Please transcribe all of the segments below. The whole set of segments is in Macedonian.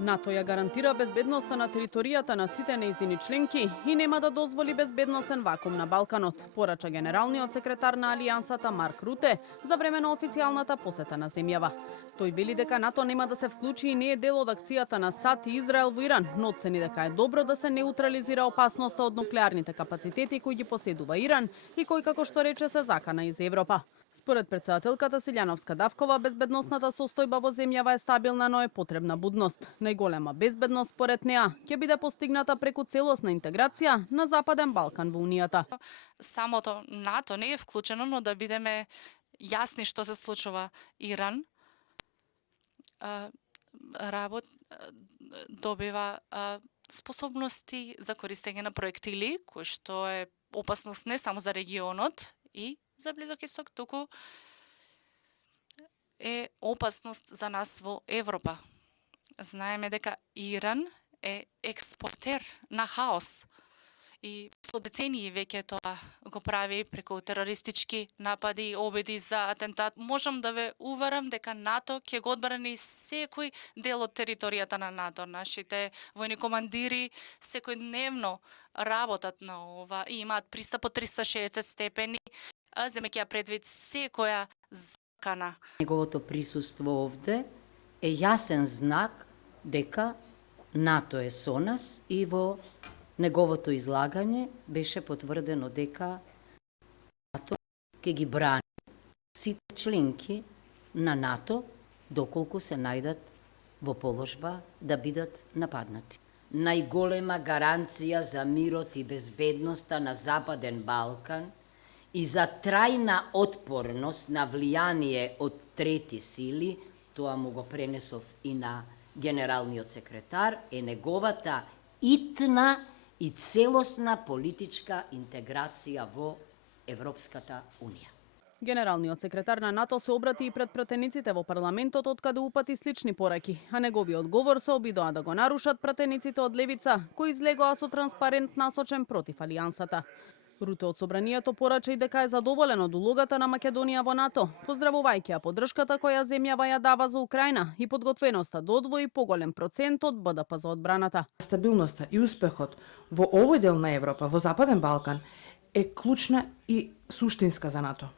НАТО ја гарантира безбедноста на територијата на сите нејзини членки и нема да дозволи безбедносен вакуум на Балканот, порача генералниот секретар на Алијансата Марк Руте за време на официјалната посета на земјава. Тој вели дека НАТО нема да се вклучи и не е дел од акцијата на САД и Израел во Иран, но оцени дека е добро да се неутрализира опасноста од нуклеарните капацитети кои ги поседува Иран и кој, како што рече, се закана из Европа. Според председателката Силјановска Давкова, безбедносната состојба во земјава е стабилна, но е потребна будност. Најголема безбедност, според неа, ќе биде постигната преку целосна интеграција на Западен Балкан во Унијата. Самото НАТО не е вклучено, но да бидеме јасни што се случува. Иран добива способности за користење на проектили, кои што е опасност не само за регионот и за Близок Исток, туку е опасност за нас во Европа. Знаеме дека Иран е експортер на хаос и со децении веќе тоа го прави преку терористички напади и обиди за атентат. Можам да ве уверам дека НАТО ќе го одбрани секој дел од територијата на НАТО. Нашите војни командири секојдневно работат на ова и имаат пристап од 360 степени, земејќи ја предвид секоја закана. Неговото присуство овде е јасен знак дека НАТО е со нас и во неговото излагање беше потврдено дека НАТО ќе ги брани сите членки на НАТО доколку се најдат во положба да бидат нападнати. Најголема гаранција за мирот и безбедноста на Западен Балкан и за трајна отпорност на влијание од трети сили, тоа му го пренесов и на генералниот секретар, е неговата итна и целосна политичка интеграција во Европската Унија. Генералниот секретар на НАТО се обрати и пред пратениците во парламентот, откаде упати слични пораки, а неговиот говор се обидоа да го нарушат пратениците од левица, кои излегоа со транспарент насочен против Алијансата. Руте од собранието порача и дека е задоволен од улогата на Македонија во НАТО, поздравувајќи ја поддршката која земјава ја дава за Украина и подготвеноста да одвои поголем процент од БДП за одбраната. Стабилноста и успехот во овој дел на Европа, во Западен Балкан, е клучна и суштинска за НАТО.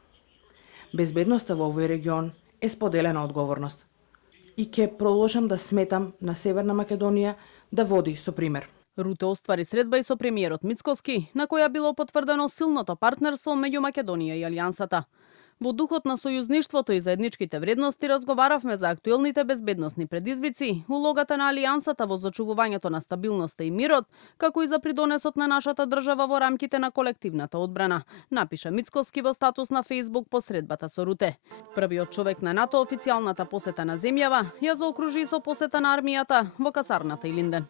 Безбедноста во овој регион е споделена одговорност и ќе продолжам да сметам на Северна Македонија да води со пример. Руте оствари средба и со премиерот Мицкоски, на која било потврдено силното партнерство меѓу Македонија и Алијансата. Во духот на сојузништвото и заедничките вредности разговаравме за актуелните безбедносни предизвици, улогата на Алијансата во зачувувањето на стабилноста и мирот, како и за придонесот на нашата држава во рамките на колективната одбрана, напиша Мицкоски во статус на Facebook по средбата со Руте. Првиот човек на НАТО официјалната посета на земјава ја заокружи со посета на армијата во касарната Илинден.